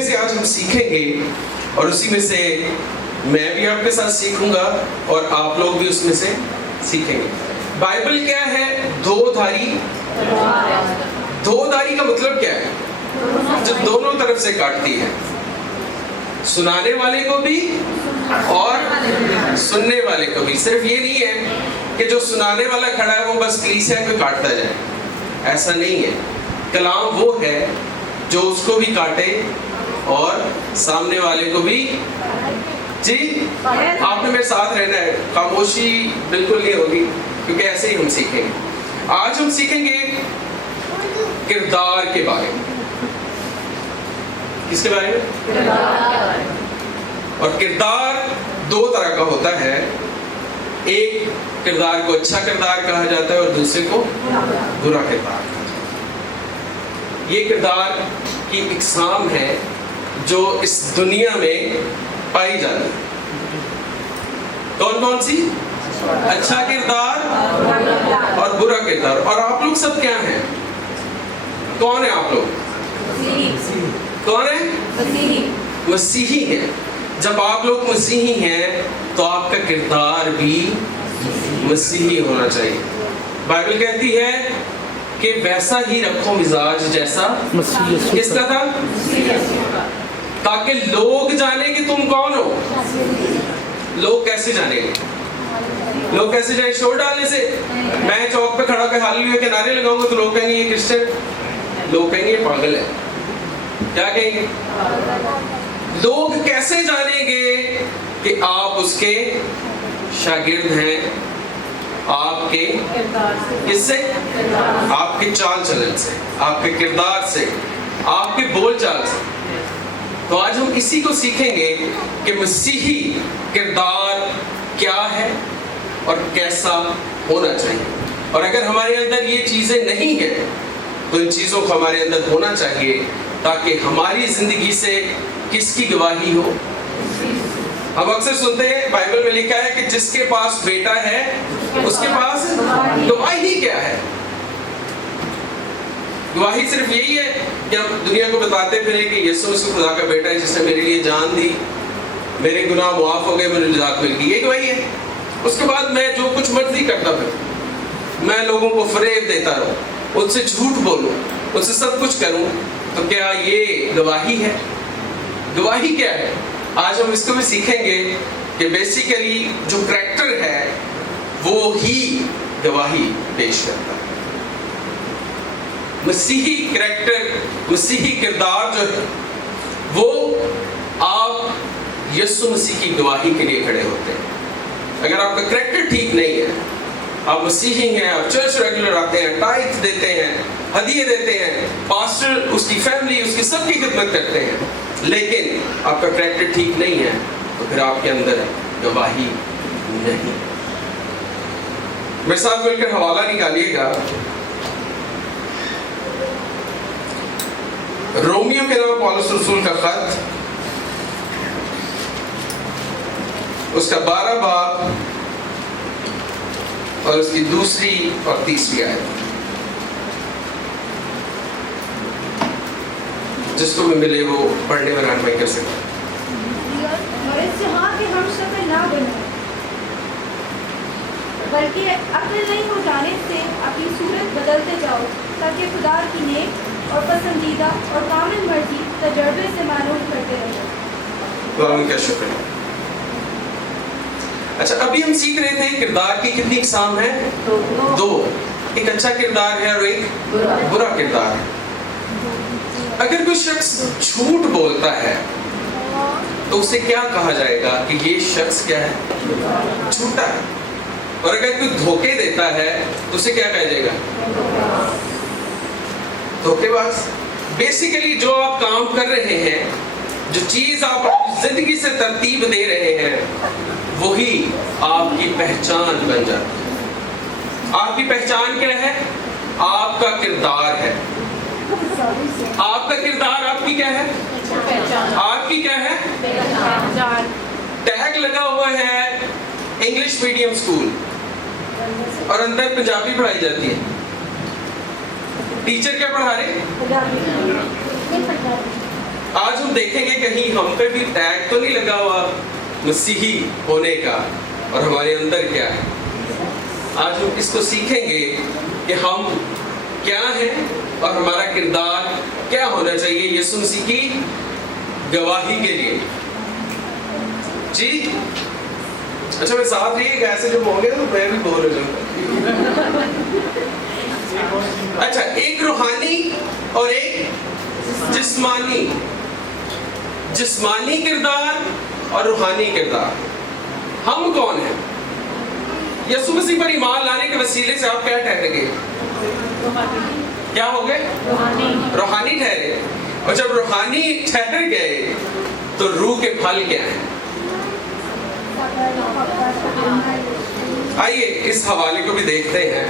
میں سے آج ہم سیکھیں گے اور اسی میں سے میں بھی آپ کے ساتھ سیکھوں گا اور آپ لوگ بھی اس میں سے سیکھیں گے. بائبل کیا ہے؟ دو دھاری. دو دھاری کا مطلب کیا ہے؟ جو دونوں طرف سے کاٹتی ہے, سنانے والے کو بھی اور سننے والے کو بھی. صرف یہ نہیں ہے کہ جو سنانے والا کھڑا ہے وہ بس کلیسیا کو کاٹتا جائے, ایسا نہیں ہے. کلام وہ ہے جو اس کو بھی کاٹے اور سامنے والے کو بھی. جی آپ نے میرے ساتھ رہنا ہے, خاموشی بالکل نہیں ہوگی کیونکہ ایسے ہی ہم سیکھیں گے. آج ہم سیکھیں گے کردار کے بارے میں. کس کے بارے میں؟ اور کردار دو طرح کا ہوتا ہے. ایک کردار کو اچھا کردار کہا جاتا ہے اور دوسرے کو برا کردار. یہ کردار کی اقسام ہے جو اس دنیا میں پائی جاتی ہے. کون کون سی؟ اچھا کردار اور برا کردار. اور آپ لوگ سب کیا ہیں؟ کون ہیں آپ لوگ؟ کون ہیں؟ مسیحی ہیں. جب آپ لوگ مسیحی ہیں تو آپ کا کردار بھی مسیحی ہونا چاہیے. بائبل کہتی ہے کہ ویسا ہی رکھو مزاج جیسا کس کا تھا, تاکہ لوگ جانے کہ تم کون ہو. لوگ کیسے جانیں گے؟ لوگ کیسے جائیں؟ شور ڈالنے سے. میں چوک پہ کھڑا کر ہاللیلویا کے نعرے لگاؤں گا تو لوگ کہیں گے یہ کرسچن, لوگ کہیں گے یہ پاگل ہے. کیا کہیں گے؟ لوگ کیسے جانیں گے کہ آپ اس کے شاگرد ہیں؟ آپ کے کس سے؟ آپ کے چال چلن سے, آپ کے کردار سے, آپ کے بول چال سے. تو آج ہم اسی کو سیکھیں گے کہ مسیحی کردار کیا ہے اور کیسا ہونا چاہیے. اور اگر ہمارے اندر یہ چیزیں نہیں ہیں تو ان چیزوں کو ہمارے اندر ہونا چاہیے تاکہ ہماری زندگی سے کس کی گواہی ہو. ہم اکثر سنتے ہیں بائبل میں لکھا ہے کہ جس کے پاس بیٹا ہے اس کے پاس گواہی کیا ہے؟ گواہی صرف یہی ہے کہ ہم دنیا کو بتاتے پھریں کہ یسوع مسیح خدا کا بیٹا ہے جس نے میرے لیے جان دی, میرے گناہ معاف ہو گئے, مجھے نجات مل گئی. یہ گواہی ہے. اس کے بعد میں جو کچھ مرضی کرتا پھر, میں لوگوں کو فریب دیتا رہوں, ان سے جھوٹ بولوں, ان سے سب کچھ کروں, تو کیا یہ گواہی ہے؟ گواہی کیا ہے؟ آج ہم اس کو بھی سیکھیں گے کہ بیسیکلی جو کریکٹر ہے وہ ہی گواہی پیش کرتا ہے. مسیحی کریکٹر, مسیحی کردار جو ہے وہ آپ یسوع مسیح کی گواہی کے لیے کھڑے ہوتے ہیں. اگر آپ کا کریکٹر ٹھیک نہیں ہے, آپ مسیحی ہیں, آپ چرچ ریگولر آتے ہیں, ٹائٹ دیتے ہیں, ہدیے دیتے ہیں, پاسٹر, اس کی فیملی, اس کی سب کی خدمت کرتے ہیں, لیکن آپ کا کریکٹر ٹھیک نہیں ہے تو پھر آپ کے اندر گواہی نہیں. میرے ساتھ مل کر حوالہ نکالیے گا. رومیو کے نام پولس رسول کا خط, اس کا 12 باب اور اس کی 2 اور 3 آیت. جس کو بھی ملے وہ پڑھنے میں رہنمائی کر سکتے. اور اس سے ہاں کہ ہم شکل نہ بنیں بلکہ عقل نہیں ہو جانے سے اپنی صورت بدلتے جاؤ تاکہ خدا کی نیک اور پسندیدہ اور کامل مرضی تجربے سے معلوم کرتے رہو. خدا کا شکر ہے. اچھا, ابھی ہم سیکھ رہے تھے کردار کی کتنی اقسام ہیں؟ 2. ایک اچھا کردار ہے اور ایک برا کردار ہے. اگر کوئی شخص جھوٹ بولتا ہے تو اسے کیا کہا جائے گا کہ یہ شخص کیا ہے؟ جھوٹا ہے. اور اگر کوئی دھوکے دیتا ہے تو اسے کیا کہا جائے گا؟ دھوکے باز. بیسیکلی جو آپ کام کر رہے ہیں, جو چیز آپ اپنی زندگی سے ترتیب دے رہے ہیں, وہی آپ کی پہچان بن جاتی ہے. آپ کی پہچان کیا ہے؟ آپ کا کردار ہے. آپ کا کردار آپ کی کیا ہے؟ آپ کی کیا ہے؟ ٹیگ لگا ہوا ہے انگلش میڈیم اسکول اور اندر پنجابی پڑھائی جاتی ہے. ٹیچر کیا پڑھا رہے؟ آج ہم دیکھیں گے کہیں ہم پہ بھی ٹیگ تو نہیں لگا ہوا مسیحی ہونے کا، اور ہمارے اندر کیا ہے۔ آج ہم اس کو سیکھیں گے کہ ہم کیا ہیں اور ہمارا کردار کیا ہونا چاہیے یسوع مسیح کی گواہی کے لیے۔ جی اچھا، میں ساتھ رہیے گا، ایسے جب ہوں گے تو میں بھی بور ہو جاؤں گا۔ اچھا، ایک روحانی اور ایک جسمانی، جسمانی کردار اور روحانی کردار۔ ہم کون ہیں؟ یسوع مسیح پر ایمان لانے کے وسیلے سے آپ کیا ٹھہر گئے؟ کیا ہو گئے؟ روحانی ٹھہرے۔ اور جب روحانی ٹھہر گئے تو روح کے پھل کیا ہیں؟ آئیے اس حوالے کو بھی دیکھتے ہیں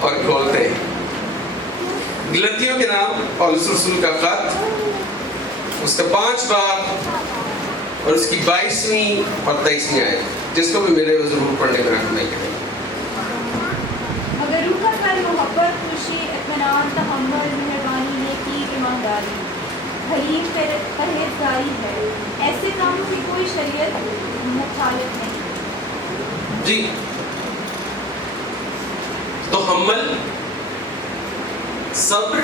اور کھولتے ہیں۔ غلطیوں کے نام پولس رسول کا خط، اس کا 5 باب اور اس کی 22ویں اور 23ویں آیت، جس کو بھی ملے وہ ضرور پڑھنے کا رقم نہیں کریں۔ مگر روح کا پھل محبت، خوشی، اطمینان، تحمل، مہربانی، نیکی، ایمانداری، حلیم، پرہیزگاری ہے۔ ایسے کاموں کی کوئی شریعت مخالف نہیں۔ جی، تو حمل، صبر،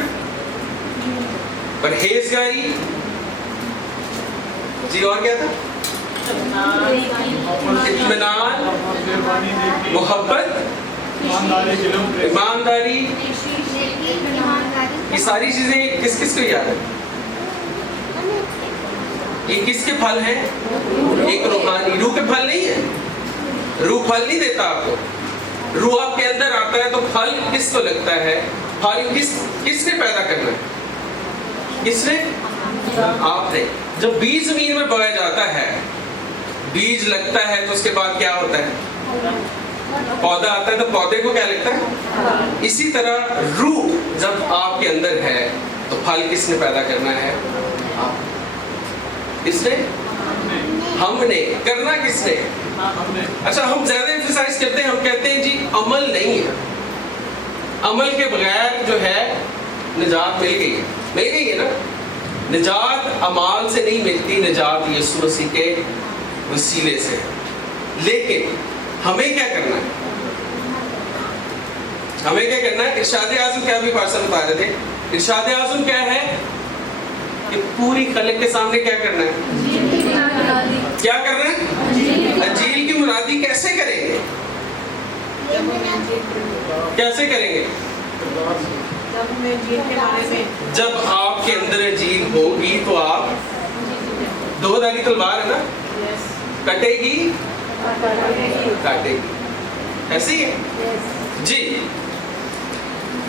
پرہیزگاری، جی اور کیا تھا؟ اطمینان، محبت، ایمانداری، یہ ساری چیزیں کس کس کو یاد ہے؟ یہ کس کے پھل ہیں؟ ایک روحانی، روح کے پھل نہیں ہے۔ روح پھل نہیں دیتا آپ کو۔ روح آپ کے اندر آتا ہے تو پھل کس کو لگتا ہے؟ پھل کس نے پیدا کرنا ہے؟ کس نے؟ آپ نے۔ جب بیج زمین میں بویا جاتا ہے، بیج لگتا ہے تو اس کے بعد کیا ہوتا ہے؟ پودا آتا ہے، تو پودے کو کیا لگتا ہے؟ اسی طرح روح جب آپ کے اندر ہے تو پھل کس نے پیدا کرنا ہے؟ آپ۔ کس نے؟ ہم نے۔ کرنا کس نے؟ اچھا، ہم زیادہ ایمفسائز کرتے ہیں، ہم کہتے ہیں جی عمل نہیں ہے، عمل کے بغیر جو ہے نجات مل گئی ہے۔ مل گئی ہے نا؟ نجات اعمال سے نہیں ملتی، نجات یسوع مسیح کے وسیلے سے۔ لیکن ہمیں کیا کرنا ہے؟ ہمیں کیا کرنا ہے؟ ارشاد اعظم کیا بھی پارسل بتا رہے تھے، ارشاد اعظم کیا ہے کہ پوری خلق کے سامنے کیا کرنا ہے؟ کیا کرنا ہے؟ انجیل کی منادی کیسے کریں گے؟ کیسے کریں گے؟ جب آپ کے اندر انجیل ہوگی تو آپ، دو دھاری تلوار ہے نا، کٹے گی کاٹے گی، ایسے ہی ہے جی۔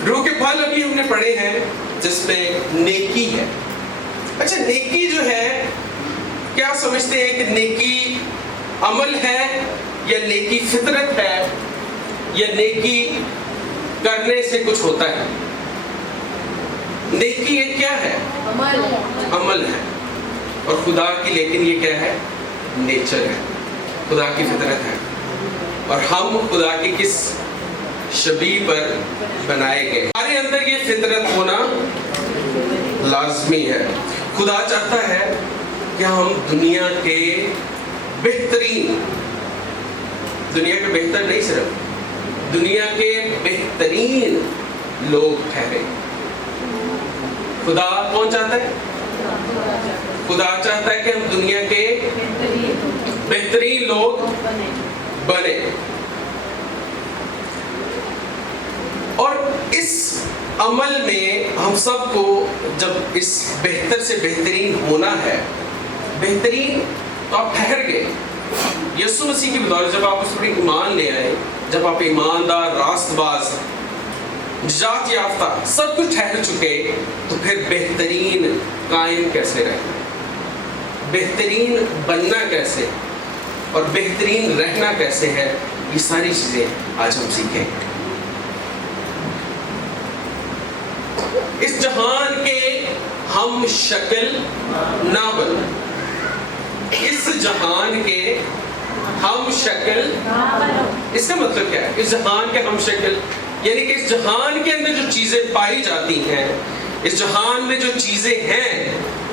روح کے پھل ابھی ہم نے پڑھے ہیں جس میں نیکی ہے۔ اچھا، نیکی جو ہے کیا سمجھتے ہیں کہ نیکی عمل ہے یا نیکی فطرت ہے یا نیکی کرنے سے کچھ ہوتا ہے؟ نیکی یہ کیا ہے؟ عمل ہے، اور خدا کی لیکن یہ کیا ہے؟ نیچر ہے، خدا کی فطرت ہے، اور ہم خدا کی کس شبیہ پر بنائے گئے۔ ہمارے اندر یہ فطرت ہونا لازمی ہے۔ خدا چاہتا ہے کہ ہم دنیا کے بہترین، دنیا کے بہتر نہیں، صرف دنیا کے بہترین لوگ ٹھہرے۔ خدا کون چاہتا ہے؟ خدا چاہتا ہے کہ ہم دنیا کے بہترین لوگ بنے، اور اس عمل میں ہم سب کو جب اس بہتر سے بہترین ہونا ہے، بہترین تو آپ ٹھہر گئے یسوع مسیح کی بدولت۔ جب آپ اس پر ایمان لے آئے، جب آپ ایماندار، راست باز، نجات یافتہ سب کچھ ٹھہر چکے، تو پھر بہترین قائم کیسے رہنا، بہترین بننا کیسے، اور بہترین رہنا کیسے ہے، یہ ساری چیزیں آج ہم سیکھیں۔ اس جہان کے ہم شکل نہ بنو، اس جہان کے ہم شکل، اس کا مطلب کیا ہے؟ اس جہان کے ہم شکل یعنی کہ اس جہان کے اندر جو چیزیں پائی جاتی ہیں، اس جہان میں جو چیزیں ہیں،